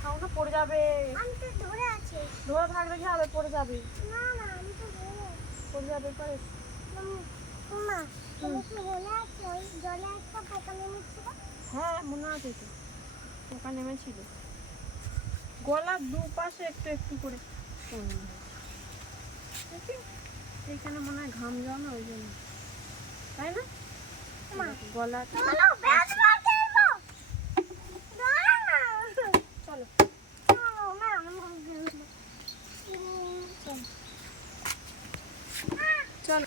খাও না, পড়ে যাবে। আমি তো ধরে আছি। ধরে থাকলে কি হবে, পড়ে যাবে। না না, আমি তো ধরে পড়ে যাবে পরে। মা, তুমি কি মনে আছে ওই জলে একটা পোকা নেমেছিল? হ্যাঁ মনে আছে তো, পোকা নেমেছিল। গলার দুপাশে একটু একটু করে এইখানে মনে হয় ঘাম যাও না, ওই জন্য, তাই না? গলা চলো ব্যাস মারতে যাবো। দাঁড়া না। চলো চলো না, আমি চলো।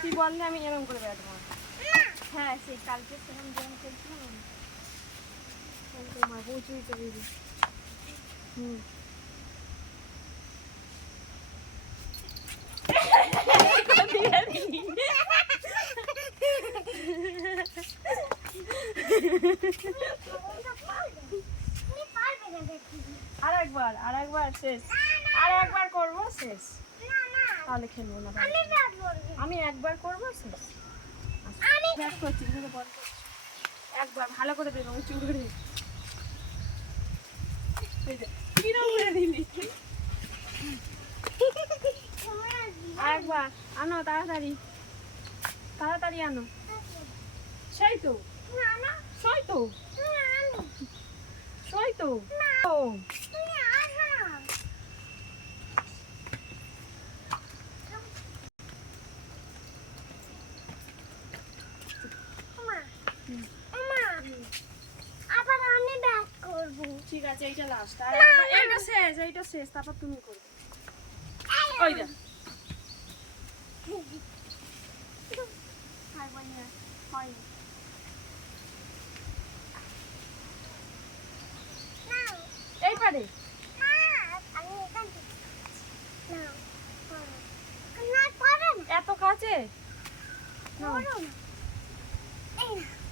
কি বললে আমি এরকম করে বেড়াতে পারবো? হ্যাঁ সেই কালকে সেরকম যেরকম খেলছিলাম তোমার বউ চুরি করে দিই। আরেকবার শেষ, আরেকবার করবো শেষ, তাহলে খেলবো না। আমি একবার করবো শেষ। ব্যাক করছি, একবার ভালো করে দেবো চুল করে দিলি। আরেকবার আনো, তাড়াতাড়ি তাড়াতাড়ি আনো। সেই তো সই তো সই তো আবার আমি ব্যাক করবো। ঠিক আছে, এইটা লাস্ট, আর এইটা শেষ, এইটা শেষ, তারপর তুমি করবে। ওই দেখ এই পারে এত কাছে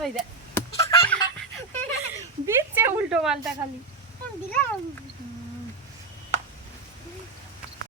ওই দেখ দিচ্ছে উল্টো পাল্টা খালি।